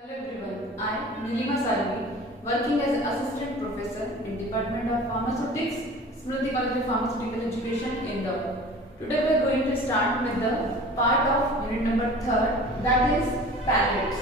Hello everyone, I am Nilima Salvi, working as Assistant Professor in Department of Pharmaceutics, Smriti College of Pharmaceutical Education, Indore. Today we are going to start with the part of unit number 3rd, that is pallets.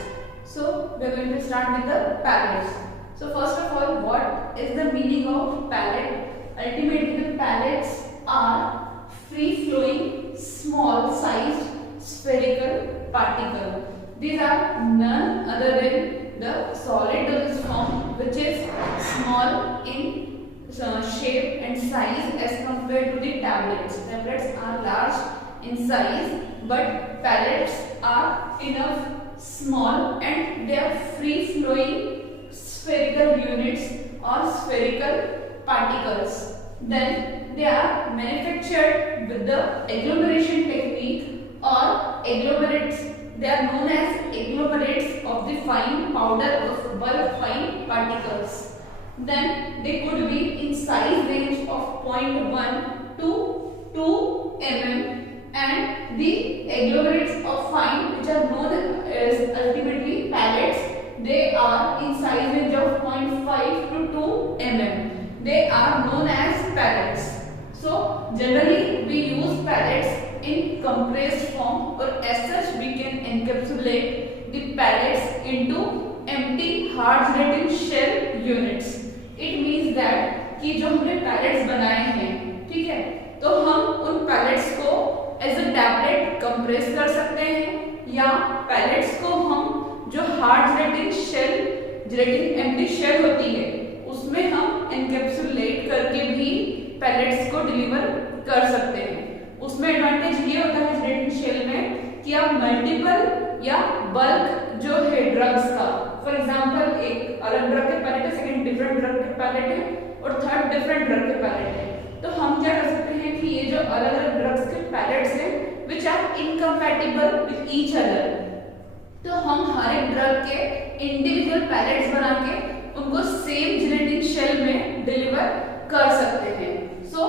So we are going to start with the pallets. So first of all, what is the meaning of pallet? Ultimately the pallets are free-flowing, small-sized spherical particle. These are none other than the solid dosage form, which is small in shape and size as compared to the tablets. Tablets are large in size, but pellets are enough small and they are free flowing spherical units or spherical particles. Then they are manufactured with the agglomeration technique or agglomerates. They are known as agglomerates of the fine powder of bulk fine particles. Then they could be in size range of 0.1 to 2 mm, and the agglomerates of fine, which are known as ultimately pallets, they are in size range of 0.5 to 2 mm. They are known as pallets. So generally we use pallets in compressed form, or as such we can encapsulate the pellets into empty hard gelatin shell units. It means that कि जो हमने pellets बनाए हैं, ठीक है, तो हम उन pellets को as a tablet compress कर सकते हैं, या pellets को हम जो hard gelatin shell, gelatin empty shell होती है, उसमें हम encapsulate करके भी pellets को deliver कर सकते हैं. उसमें एडवांटेज ये होता है जेलेटिन शेल में कि आप मल्टीपल या बल्क जो है ड्रग्स का, फॉर एग्जांपल एक अलग ड्रग के पैलेट है, सेकंड डिफरेंट ड्रग के पैलेट है और थर्ड डिफरेंट ड्रग के पैलेट है, तो हम क्या कर सकते हैं कि ये जो अलग अलग ड्रग्स के पैलेट्स हैं which are incompatible with each other, तो हम हर एक ड्रग के इंडिविजुअल पैलेट्स बना के उनको सेम जेलेटिन शेल में डिलीवर कर सकते हैं. सो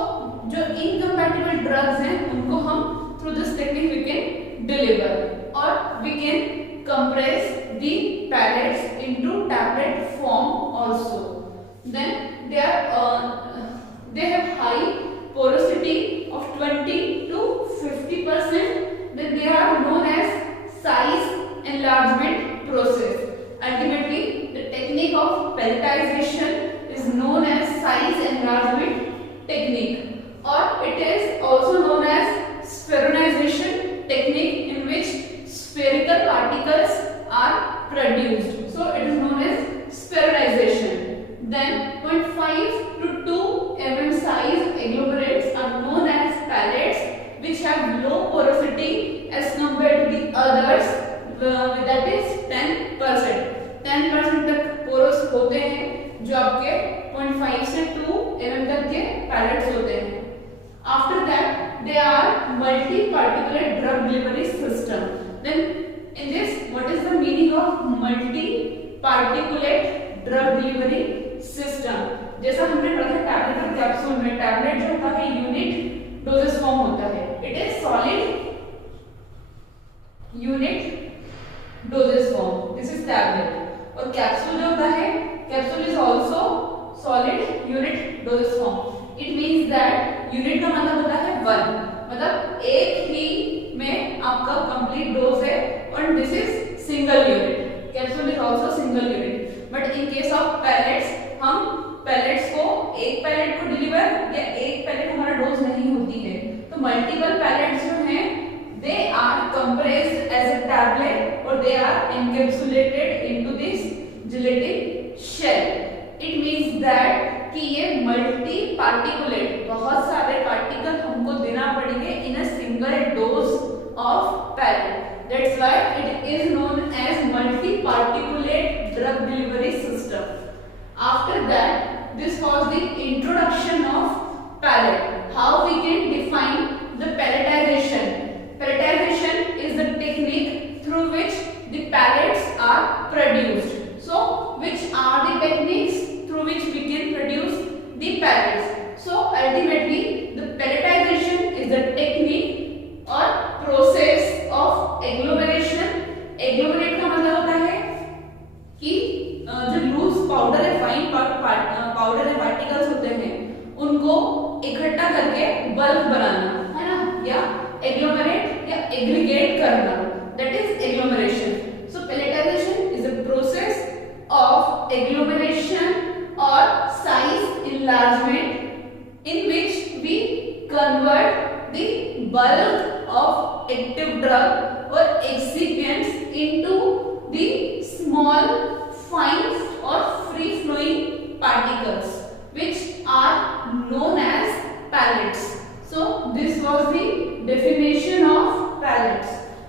जो इनकम्पैटिबल ड्रग्स हैं उनको हम through this technique we can deliver, और we can compress the pellets into tablet form also. Then they have high porosity of 20 to 50%. Then they are known as size enlargement process. Ultimately the technique of pelletization is known as size enlargement technique, or it is also known as spheronization technique, in which spherical particles are produced. So it is known as spheronization. Then 0.5 to 2 mm size agglomerates are known as pellets, which have low porosity as compared to the others, that is 10%. 10% तक पोरस होते हैं जो आपके 0.5 से 2 mm तक के pellets होते हैं. After that, they are multi-particulate drug delivery system. Then, in this, what is the meaning of multi-particulate drug delivery system? जैसा हमने पढ़ा था टैबलेट और कैप्सूल में, टैबलेट जो होता है यूनिट डोजेस फॉर्म होता है, it is solid unit doses form, this is tablet. और कैप्सूल जो होता है, capsule is also solid unit doses form. It means that unit का मतलब होता है 1, मतलब एक ही में आपका कंप्लीट डोज है, और this is single unit. Capsule is also single unit, but in case of pellets हम पैलेट्स को एक पैलेट को डिलीवर या एक पैलेट हमारा डोज नहीं होती है, तो मल्टीपल पैलेट्स जो हैं they are compressed as a tablet or they are encapsulated into this gelatin shell. It means that कि ये मल्टी पार्टिकुलेट, बहुत सारे पार्टिकल हमको देना पड़ेंगे in a single dose of pellet. That's why it is known as multi-particulate drug delivery system. After that, this was the introduction of pellet. How we can define the pelletization? Pelletization is the technique through which the pellets are produced. So, which are the techniques through which we can produce the pellets? So, ultimately, the pelletization is the technique or process of agglomeration. Agglomerate का मतलब होता है environment in which we convert the bulk of active drug or excipients into the small, fine or free flowing particles which are known as pellets. So this was the definition of pellets.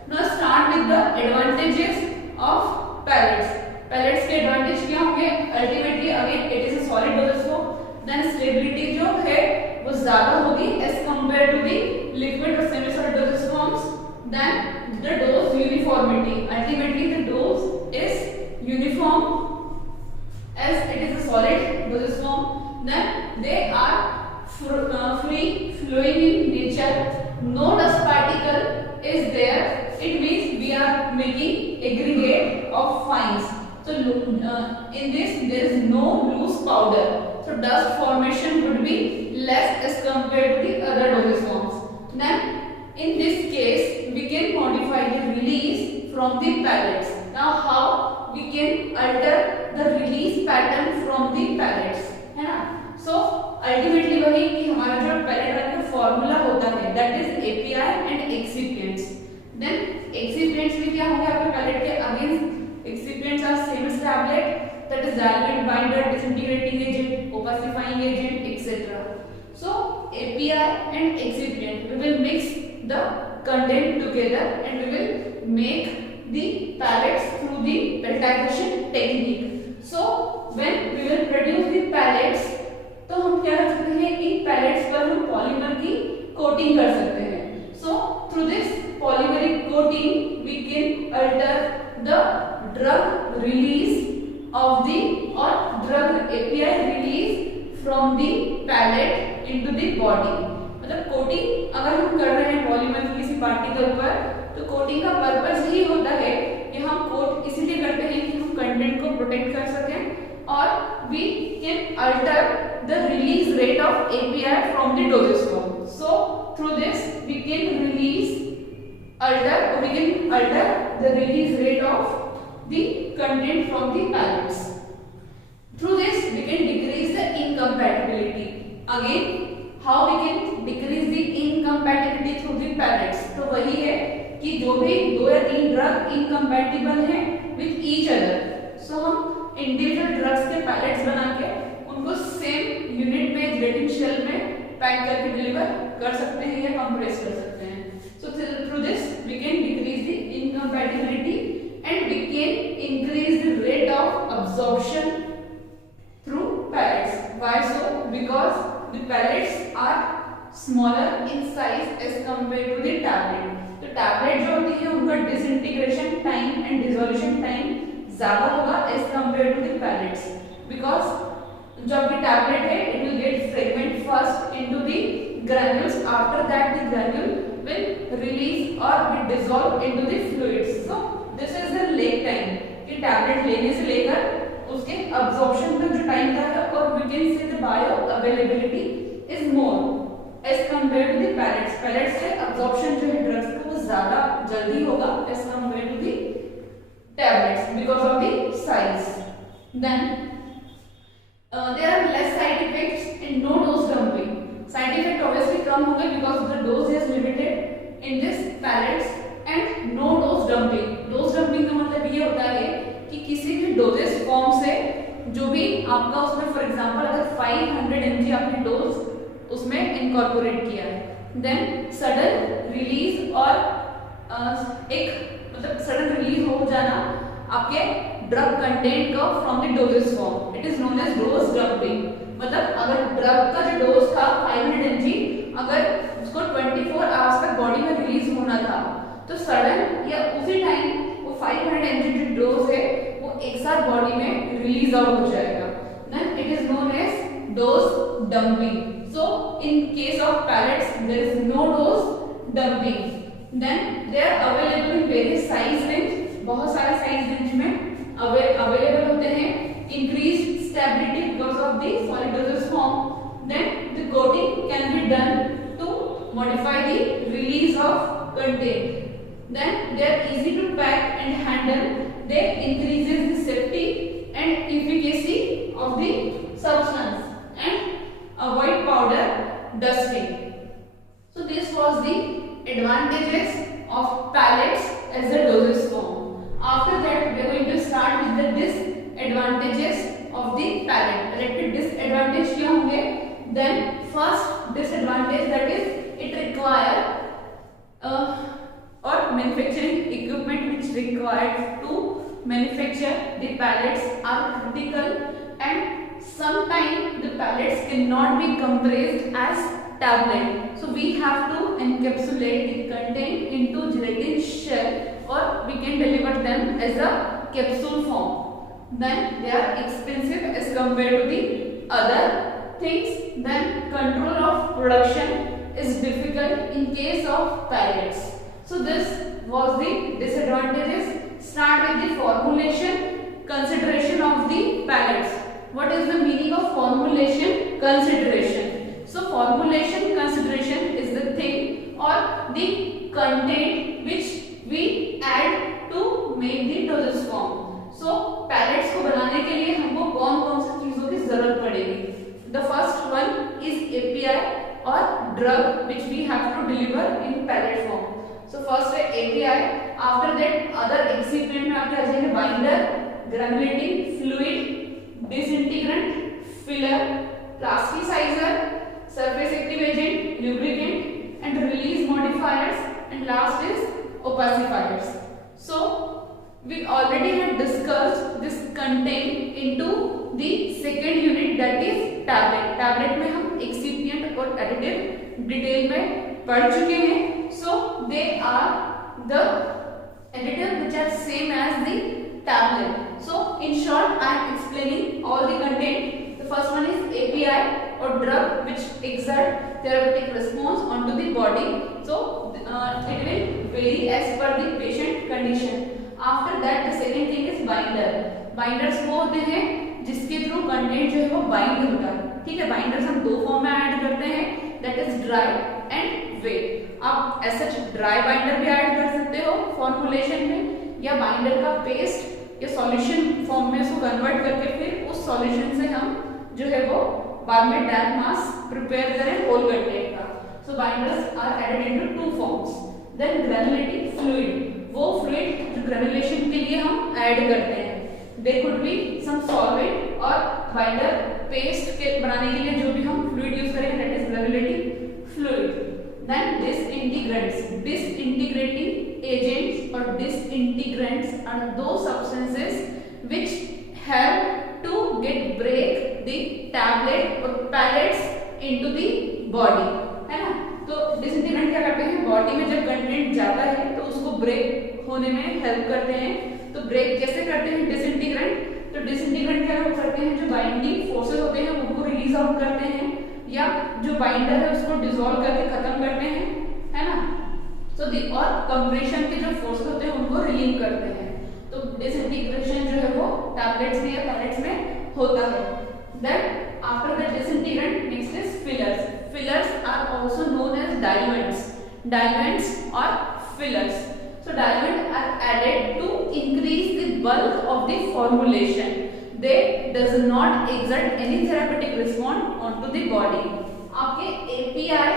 Now start with the advantages of pellets. Pellets के advantage क्या होंगे? Ultimately again it is a solid dosage form. Then stability जो है वो ज़्यादा होगी as compared to the liquid or semi-solid dosage forms. Then the dose uniformity. Ultimately the dose is uniform as it is a solid dosage form. Then they are free flowing in nature. No dust particle is there. It means we are making aggregate of fines. So in this there is no loose powder. So dust formation would be less as compared to the other dosage forms. Then in this case we can modify the release from the pellets. Now how we can alter the release pattern from the pellets, है ना? So ultimately वही कि हमारा जो pellet का formula होता है that is API and excipients. Then excipients भी क्या होंगे आपके pellet के? Again excipients are same as tablet, that is diluent binder, disintegrating agent, opacifying agent, etc. So API and excipient we will mix the content together and we will make the pellets through the pelletization technique. So when we will produce the pellets तो हम क्या कर सकते हैं? इन pellets पर हम पॉलीमर की कोटिंग कर सकते हैं. So through this polymeric coating we can alter the drug release of the or drug API release from the pellet into the body. मतलब कोटिंग अगर हम कर रहे हैं पॉलीमर की किसी पार्टिकल पर तो कोटिंग का पर्पस यही होता है कि हम कोट इसलिए करते हैं कि हम कंटेंट को प्रोटेक्ट कर सकें और we can alter the release rate of API from the dosage form. So through this we can alter the release rate of the content from the pellets. Through this we can decrease the incompatibility. Again how we can decrease the incompatibility through the pellets? तो वही है कि जो भी 2 या 3 drug incompatible हैं with each other, so हम individual drugs के पैलेट्स बना के उनको सेम यूनिट में जेलेटिन शेल में पैक करके डिलीवर कर सकते हैं या कंप्रेस कर सकते हैं. So through this we can decrease the incompatibility and we can increase the rate of absorption through pellets. Why so? Because the pellets are smaller in size as compared to the tablet. तो tablet जो होती है उनका disintegration time and dissolution time ज्यादा होगा as compare to the pellets, because जब भी tablet है it will get fragment first into the granules, after that the granule will release और will dissolve into the fluids. So this is the lag time कि tablet लेने से लेकर उसके अब्जॉर्प्शन तक जो टाइम था और we can say the bioavailability is more as compare to the pellets. Pellets से अब्जॉर्प्शन जो है ड्रग्स का वो ज्यादा जल्दी होगा as compare to the tablets because of the size. Then there are less side effects and no dose dumping. Side effect obviously कम होंगे because the dose is limited in this pellets and no dose dumping. Dose dumping का मतलब ये होता है कि किसी भी doses form से जो भी आपका उसमें फॉर एग्जांपल अगर 500 mg आपने डोज उसमें इनकॉर्पोरेट किया है, देन सडन रिलीज और एक मतलब सडन रिलीज हो जाना आपके ड्रग कंटेंट का from the doses form, it is known as dose dumping. मतलब अगर ड्रग का जो डोज था 500 mg अगर उसको 24 आवर्स तक बॉडी में रिलीज होना था तो सडन या उसी टाइम वो 500 mg जो डोज है वो एक साथ बॉडी में रिलीज आउट हो जाएगा, then it is known as dose dumping. So in case of pellets there is no dose dumping. Then they are available in various size range. बहुत सारे साइज रेंज में अवेलेबल होते हैं. Increased stability because of the solid dosage form. Then the coating can be done to modify the release of content. Then they are easy to pack and handle. They increases the safety and efficacy of the substance and dusting. So this was the advantages of pellets as a dosage form. After that we are going to start with the disadvantages of the pellet. Pellet के disadvantage क्या होंगे? Then first disadvantage, that is it require or manufacturing equipment which required to manufacture the pellets are critical, and sometimes the pellets cannot be compressed as tablet. So we have to encapsulate the content into gelatin shell, or we can deliver them as a capsule form. Then they are expensive as compared to the other things. Then control of production is difficult in case of pellets. So this was the disadvantages. Start with the formulation consideration of the pellets. What is the meaning of formulation consideration? So formulation consideration is the thing or the content which we add to make the dosage form. So pellets को बनाने के लिए हमको कौन-कौन सी चीजों की जरूरत पड़ेगी? The first one is API or drug which we have to deliver in pellet form. So first है API. After that other excipient में आपके आ जाएंगे binder, granulating fluid, disintegrant, filler, plasticizer, surface active agent, lubricant, and release modifiers, and last is opacifiers. So we already had discussed this content into the second unit, that is tablet. Tablet में हम excipient और additive detail में पढ़ चुके हैं. So they are the additive which are same as the tablet. So in short I am explaining all the content. The first one is API or drug which exert therapeutic response onto the body. So it will vary as per the patient condition. After that the second thing is binder. Binders वो होते हैं जिसके through content जो है वो बाइंड होता है. ठीक है, बाइंडर्स हम दो फॉर्म में ऐड करते हैं, that is dry and wet. आप ऐसा ड्राई बाइंडर भी ऐड कर सकते हो फॉर्मुलेशन में, या बाइंडर का पेस्ट या सॉल्यूशन फॉर्म में उसको कन्वर्ट करके फिर उस सॉल्यूशन से हम जो है वो बाद में डैम मास प्रिपेयर करें होल कंटेंट का. So binders are added into to forms. Then granulating fluid, वो फ्लूइड जो ग्रेनुलेशन के लिए हम ऐड करते हैं. There could be some solvent और बाइंडर पेस्ट के बनाने के लिए जो भी हम फ्लूइड यूज करेंगे that is granulating fluid. Then disintegrants. Disintegrating agents or disintegrants are those substances which help to break the tablet or pellets into the body, है ना. तो disintegrant क्या करते हैं, बॉडी में जब कंटेंट जाता है तो उसको ब्रेक होने में हेल्प करते हैं. तो ब्रेक कैसे करते हैं डिसइंटीग्रेंट? तो डिसइंटीग्रेंट क्या करते हैं, जो बाइंडिंग फोर्सेस होते हैं उनको रिलीज आउट करते हैं, या जो बाइंडर है उसको डिसॉल्व करके खत्म करते हैं, है ना. तो और कंप्रेशन के जो फोर्स होते हैं उनको रिलीव करते हैं. तो डिसइंटीग्रेशन जो है वो टैबलेट्स में या पैलेट्स में होता है. Then after the disintegrant next is fillers. Fillers are also known as diluents. Diluents और fillers. So diluent are added to increase the bulk of the formulation. They does not exert any therapeutic response onto the body. आपके API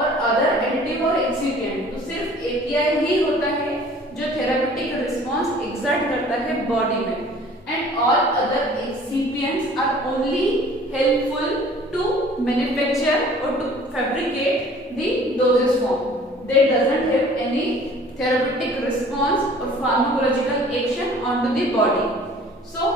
और other additive और excipient, तो सिर्फ API ही होता है जो therapeutic response exert करता है body में, and all other excipients are only helpful to manufacture or to fabricate the dosage form. They doesn't have any therapeutic response or pharmacological action onto the body. So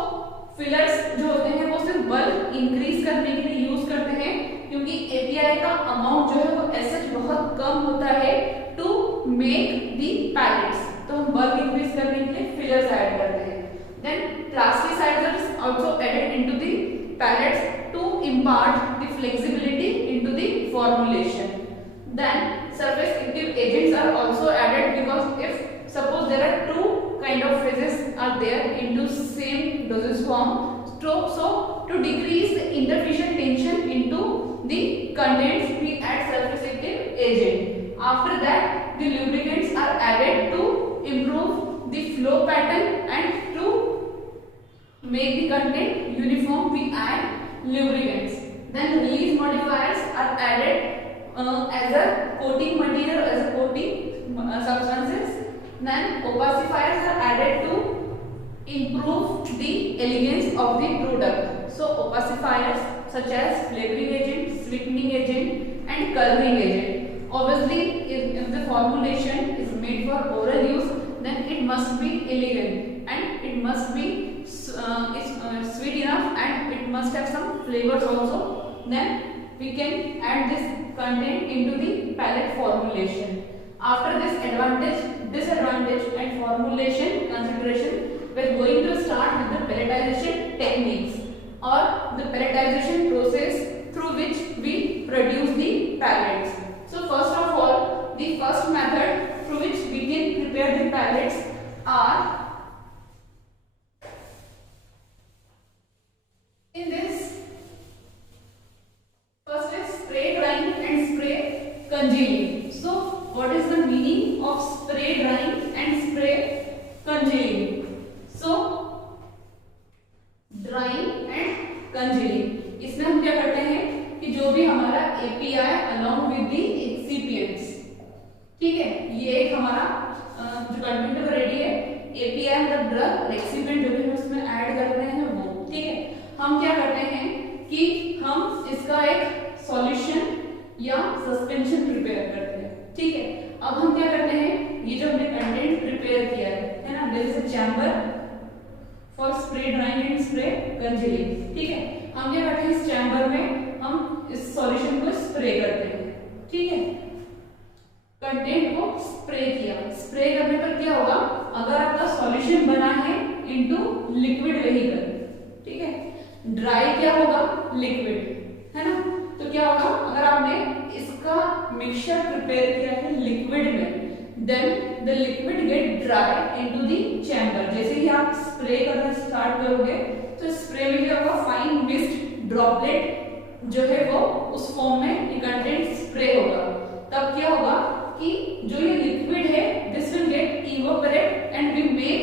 fillers जो होते हैं वो सिर्फ bulk increase करने के लिए यूज करते हैं, क्योंकि API का अमाउंट जो है वो ऐसे बहुत कम होता है टू मेक दी पैलेट्स. तो हम बल्क इंक्रीज करने के लिए फिलर्स ऐड करते हैं. Then plasticizers also added into the pellets to impart the flexibility into the formulation. Then surface active agents are also added, because if suppose there are two kind of phases are there into same dosage form, so to decrease the interfacial tension into the contents we add surface active agent. After that the lubricants are added to improve the flow pattern, and to make the content uniform we add lubricants. Then release modifiers are added as a coating material, as a coating substances. Then opacifiers are added to improve the elegance of the product. So opacifiers such as flavoring agent, sweetening agent and coloring agent. Obviously if the formulation is made for oral use, then it must be elegant and it must be sweet enough and it must have some flavors also. Then we can add this content into the palate formulation. After this advantage, disadvantage and formulation consideration, we are going to start with the pelletization techniques or the pelletization process through which we produce the pellets. So first of all, the first method through which we can prepare the pellets are in this. First is spray drying and spray congealing. So what is the meaning of spray drying and spray congealing? So drying and congealing, इसमें हम क्या करते हैं कि जो भी हमारा API along with the excipients, ठीक है, ये एक हमारा जो कंटेंट है रेडी है, एपीआई मतलब ड्रग और एक्सिपिएंट जो भी हम उसमें ऐड कर रहे हैं वो, ठीक है, हम क्या करते हैं कि हम इसका एक सॉल्यूशन या सस्पेंशन प्रिपेयर करते हैं, ठीक है। अब हम क्या करते हैं, ये जो हमने कंटेंट प्रिपेयर किया है ना, there is a chamber for spray drying and spray congealing, ठीक है, हम क्या करते हैं इस चैम्बर में हम इस सॉल्यूशन को स्प्रे करते हैं, ठीक है, कंटेंट को स्प्रे किया, स्प्रे करने पर क्या होगा, अगर आपका सॉल्यूशन बना है इनटू लिक्विड वेहिकल, ठीक है, ड्राई क्या होगा, लिक्विड है ना, तो क्या होगा, अगर आपने इसका मिक्सचर प्रिपेयर किया है लिक्विड में, then the liquid get dry into the chamber. जैसे ही आप स्प्रे करना स्टार्ट करोगे तो स्प्रे में क्या होगा, फाइन मिस्ट ड्रॉपलेट जो है वो उस फॉर्म में ये कंटेंट स्प्रे होगा, तब क्या होगा कि जो ये लिक्विड है this will get evaporate and we make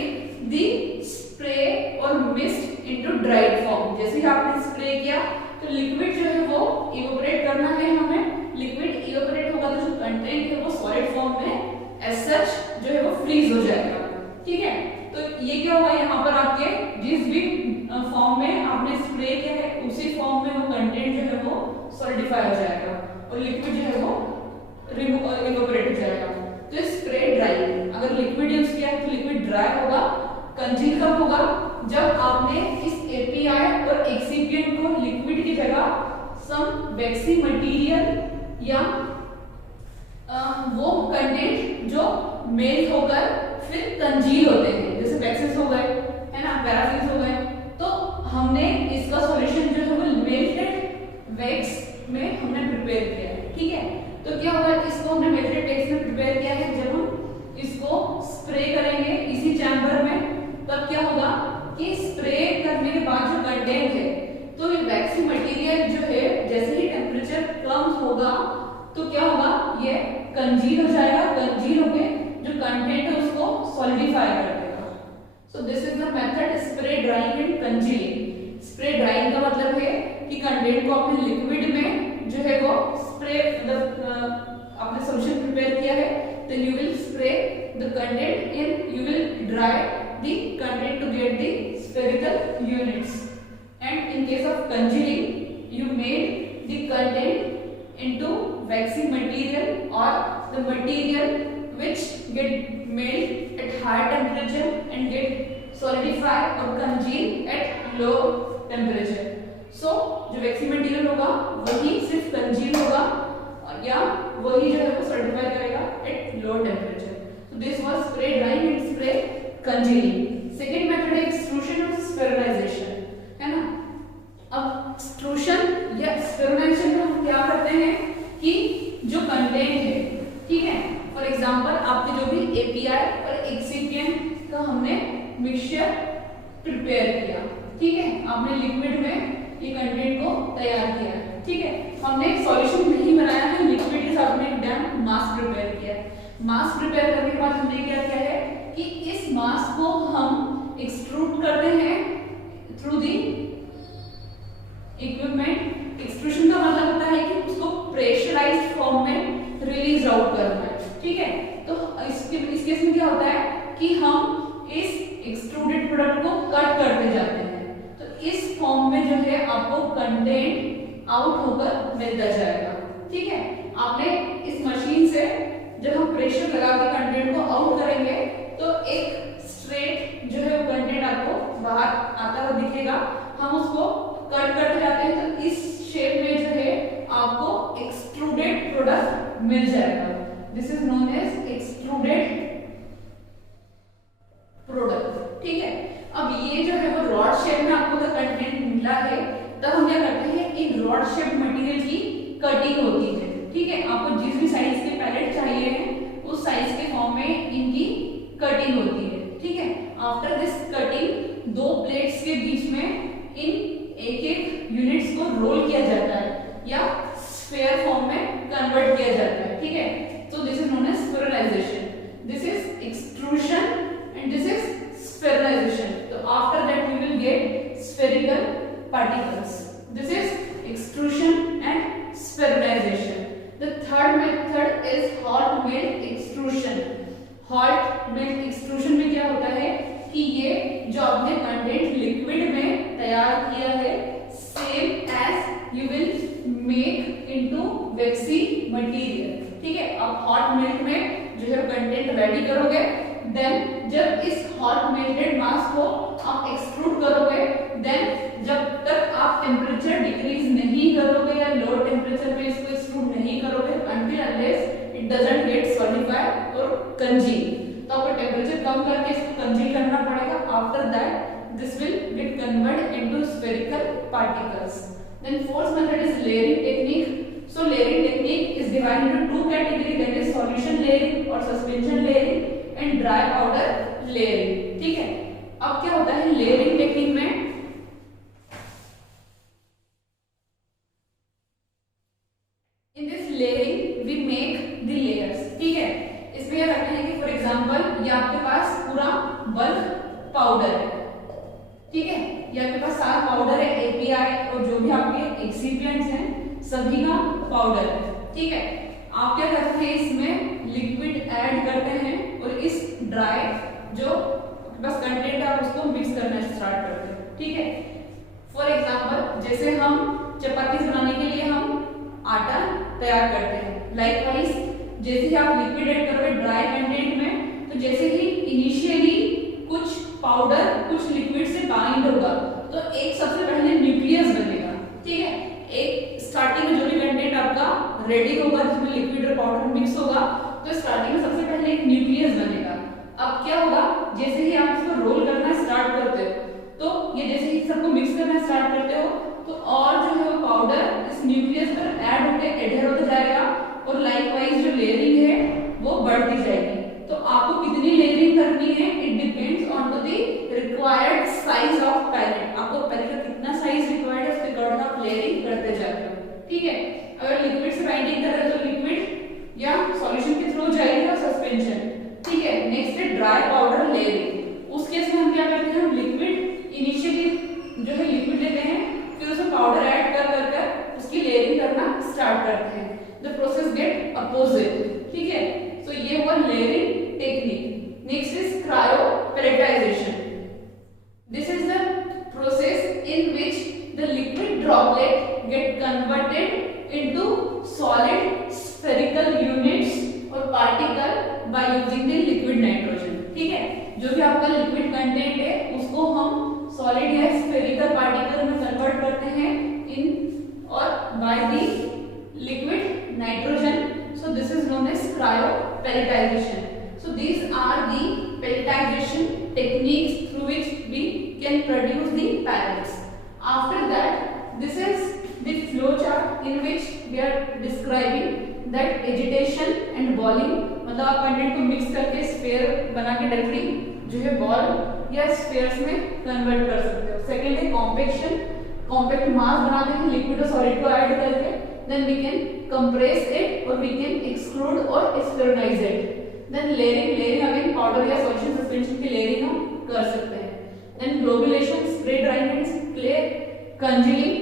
the spray और मिस्ट इनटू ड्राइड फॉर्म। जैसे ही आपने स्प्रे किया तो लिक्विड जो है वो इवोपरेट करना है हमें, लिक्विड इवोपरेट होगा तो जो कंटेंट है वो सॉलिड फॉर्म में एज सच जो है वो फ्रीज हो जाएगा, ठीक है। तो ये क्या होगा, यहाँ पर आपके जिस भी फॉर्म में आपने स्प्रे किया है उसी फॉर्म में वो कंटेंट जो है वो सॉलिडिफाई हो जाएगा और लिक्विड जो है वो इवोपरेट हो जाएगा। तो स्प्रे ड्राइंग, अगर लिक्विड यूज किया है तो लिक्विड ड्राई होगा। कंजील कब होगा, जब आपने इस एपीआई और एक्सिपिएंट को लिक्विड की जगह सम वैक्सी मटेरियल या वो कंटेंट जो मेल्ट होकर फिर कंजील होते हैं, जैसे वैक्सेस हो गए है ना, पैराफिन्स हो गए, तो हमने इसका सॉल्यूशन जो है वो मेल्टेड वैक्स में हमने प्रिपेयर किया है, ठीक है। तो क्या होगा, इसको हमने मेल्टेड वैक्स में प्रिपेयर किया है, जब हम इसको स्प्रे करेंगे इसी चैम्बर में तब क्या होगा कि स्प्रे करने के बाद जो कंटेंट है तो ये वैक्सी मटेरियल जो है जैसे ही टेम्परेचर कम होगा तो क्या होगा, ये कंजील हो जाएगा, कंजील होके जो कंटेंट है उसको सॉलिडिफाई कर देगा। So this is the method spray drying and congealing. Spray drying का मतलब है कि कंटेंट को अपने लिक्विड में जो है वो स्प्रे मतलब आपने सॉल्यूशन प्रिपेयर किया है, then you will spray the content in, you will dry the content to get the spherical units, and in case of congealing you made the content into waxy material or the material which get melt at high temperature and get solidify or congeal at low temperature. So जो waxy material होगा वही सिर्फ congeal होगा या वही जो है वो solidify करेगा at low temperature. So this was spray drying and spray congealing. Second method है extrusion और sterilization, है ना। अब extrusion या sterilization में हम क्या करते हैं कि जो कंटेंट है, ठीक है, फॉर एग्जांपल आपके जो भी एपीआई और एक्सिपिएंट का हमने मिक्सचर प्रिपेयर किया, ठीक है, आपने लिक्विड में ये कंटेंट को तैयार किया, ठीक है, हमने सॉल्यूशन नहीं बनाया है, लिक्विड के साथ में डैम मास्क प्रिपेयर किया है। मास्क प्रिपेयर करने के बाद हमने क्या किया है कि इस मास्क को हम एक्सट्रूड करते हैं थ्रू दी इक्विपमेंट। एक्सट्रूशन का मतलब होता है कि उसको प्रेशराइज्ड फॉर्म में कि हम इस एक्सट्रूडेड प्रोडक्ट को कट करते जाते हैं, तो इस फॉर्म में जो है आपको कंटेंट आउट होकर मिलता जाएगा। ठीक है, आपने इस मशीन से जब हम प्रेशर लगा के कंटेंट को आउट करेंगे तो एक स्ट्रेट जो है वो कंटेंट आपको बाहर आता हुआ दिखेगा। हम उसको कट करते जाते हैं तो इस शेप में जो है आपको एक्सट्रूडेड प्रोडक्ट मिल जाएगा। This is known as extruded product. ठीक है, अब ये जो है वो रॉड शेप में आपको अगर कंटेंट मिला है तब हम क्या करते हैं, इन रॉड शेप मटेरियल की कटिंग होती है। ठीक है, आपको जिस भी साइज के पैलेट चाहिए है उस साइज के फॉर्म में इनकी कटिंग होती है। ठीक है, आफ्टर दिस कटिंग दो प्लेट्स के बीच में इन एक एक यूनिट्स को रोल किया जाता है या स्फीयर फॉर्म में कन्वर्ट किया जाता है। ठीक है, so this is known as spheralization, this is extrusion and this is spheralization. So after that you will get spherical particles. This is extrusion and spheralization. The third method is hot melt extrusion. hot melt extrusion में क्या होता है कि ये जो आपने content liquid में तैयार किया है same as you will make into waxy material. ठीक है, आप हॉट मेल्ट में जो है कंटेंट रेडी करोगे, देन जब इस हॉट मेल्टेड मास को आप एक्सट्रूड करोगे, देन जब तक आप टेम्परेचर डिक्रीज नहीं करोगे या लो टेम्परेचर पे इसको एक्सट्रूड नहीं करोगे until unless it doesn't get solidify और कंजील, तो आपको टेम्परेचर कम करके इसको कंजील करना पड़ेगा। After that this will get converted into spherical particles. Then fourth method is layering technique. So layering technique is divided into two categories, that is solution layering or suspension layering and dry powder layering. ठीक है, अब क्या होता है layering technique में, in this layering we make the layers. ठीक है, इसमें क्या करते हैं कि फॉर एग्जांपल ये आपके पास पूरा बल्क पाउडर है। ठीक है, ये आपके पास सारा पाउडर है, एपीआई और जो भी आपके एक्सिपिएंट्स हैं सभी का पाउडर है। ठीक है, आप क्या करते हैं इसमें लिक्विड ऐड करते हैं और इस ड्राई जो बस कंटेंट है आप उसको मिक्स करना स्टार्ट करते हैं। ठीक है, फॉर एग्जांपल जैसे हम चपाती बनाने के लिए हम आटा तैयार करते हैं, लाइकवाइज जैसे ही आप लिक्विड ऐड करोगे ड्राई कंटेंट में, तो जैसे ही इनिशियली कुछ पाउडर कुछ लिक्विड से बाइंड होगा तो एक सबसे पहले न्यूक्लियस बनेगा। ठीक है, एक स्टार्टिंग में जो भी कंटेंट आपका रेडी होगा जिसमें लिक्विड और पाउडर मिक्स होगा तो स्टार्टिंग में सबसे पहले एक न्यूक्लियस बनेगा। अब क्या होगा, जैसे ही आप इसको रोल करना स्टार्ट करते हो तो ये जैसे ही सबको मिक्स करना स्टार्ट करते हो तो और जो है वो पाउडर इस न्यूक्लियस पर ऐड होकर एडहेर होता जाएगा और लाइकवाइज जो लेयरिंग है वो बढ़ती जाएगी। तो आपको कितनी लेयरिंग करनी है it depends on to the required size of pellet. आपको पैलेट का कितना साइज रिक्वायर्ड है उसके अकॉर्डिंग आप लेयरिंग करते जाते हो। ठीक है, अगर लिक्विड से बाइंडिंग कर रहे हो तो लिक्विड या सॉल्यूशन के थ्रू जाएगी और सस्पेंशन। ठीक है, नेक्स्ट है ड्राई पाउडर लेयरिंग। उस केस में हम क्या करते हैं, हम लिक्विड इनिशियली जो है लिक्विड लेते हैं फिर उसमें पाउडर ऐड कर उसकी लेयरिंग करना स्टार्ट करते हैं। The process get opposite. ठीक है, तो ये हुआ layering technique. Next is cryopelletization. This is the process in which the liquid droplet get converted into solid spherical units or particle by using the liquid nitrogen. ठीक है, जो भी आपका लिक्विड कंटेंट है उसको हम सॉलिड या स्फेरिकल पार्टिकल में कन्वर्ट करते हैं इन और by the liquid nitrogen. So this is known as cryopelletization. So these are the pelletization techniques through which we can produce the pellets. After that, this is the flow chart in which we are describing that agitation and balling, मतलब आप कंटेंट को मिक्स करके स्फीयर बना के डायरेक्टली जो है बॉल या स्फीयर्स में कन्वर्ट कर सकते हो। सेकेंड है कॉम्पेक्शन, कॉम्पैक्ट मास बनाते हैं लिक्विड और सॉलिड को ऐड करके, then we can compress it or we can extrude or sterilize it. Then layering again powder या सॉल्यूशन सस्पेंशन की लेयरिंग हम कर सकते हैं। Then globulation, spray drying and clay congealing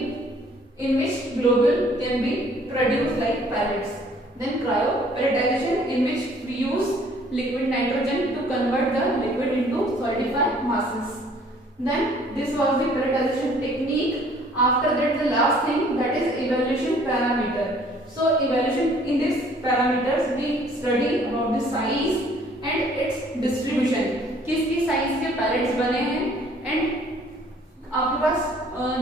in which globule can be produced like pellets. Then cryopelletization in which we use liquid nitrogen to convert the liquid into solidified masses. Then this was the pelletization technique. After that, the last thing, that is evaluation parameter. So evaluation, in this parameters we study about the size and its distribution. किसकी साइज के पैलेट्स बने हैं एंड आपके पास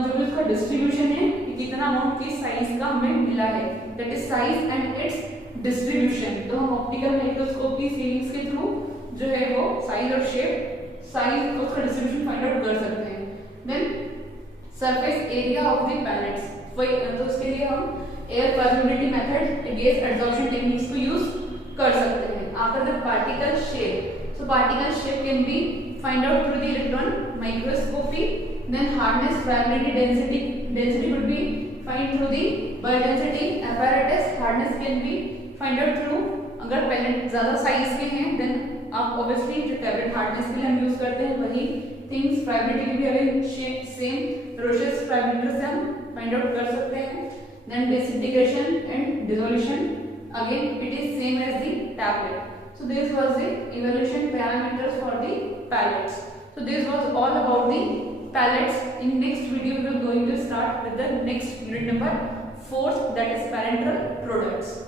जो भी उसका डिस्ट्रीब्यूशन है कि कितना अमाउंट किस साइज का हमें मिला है, that is size and its distribution. तो हम ऑप्टिकल माइक्रोस्कोप की सीरीज के थ्रू जो है वो साइज और शेप, साइज उसका डिस्ट्रीब्यूशन फाइंड आउट कर सकते हैं. Then surface area of the pellets, तो उसके लिए हम air permeability method, gas adsorption techniques को यूज कर सकते हैं. After the particle shape, so particle shape can be find out through the electron microscopy. Then hardness, variability, density would be find through the Boyle density apparatus. Hardness can be find out through, अगर pellet ज़्यादा साइज के हैं then आप obviously जो tablet hardness के लिए हम यूज करते हैं वही things, variability भी अगर shape same Roche's parameter से हम find out कर सकते हैं. Then disintegration and dissolution, again it is same as the tablet. So this was the evaluation parameters for the pellets. So this was all about the pellets. In next video we are going to start with the next unit number 4, that is parenteral products.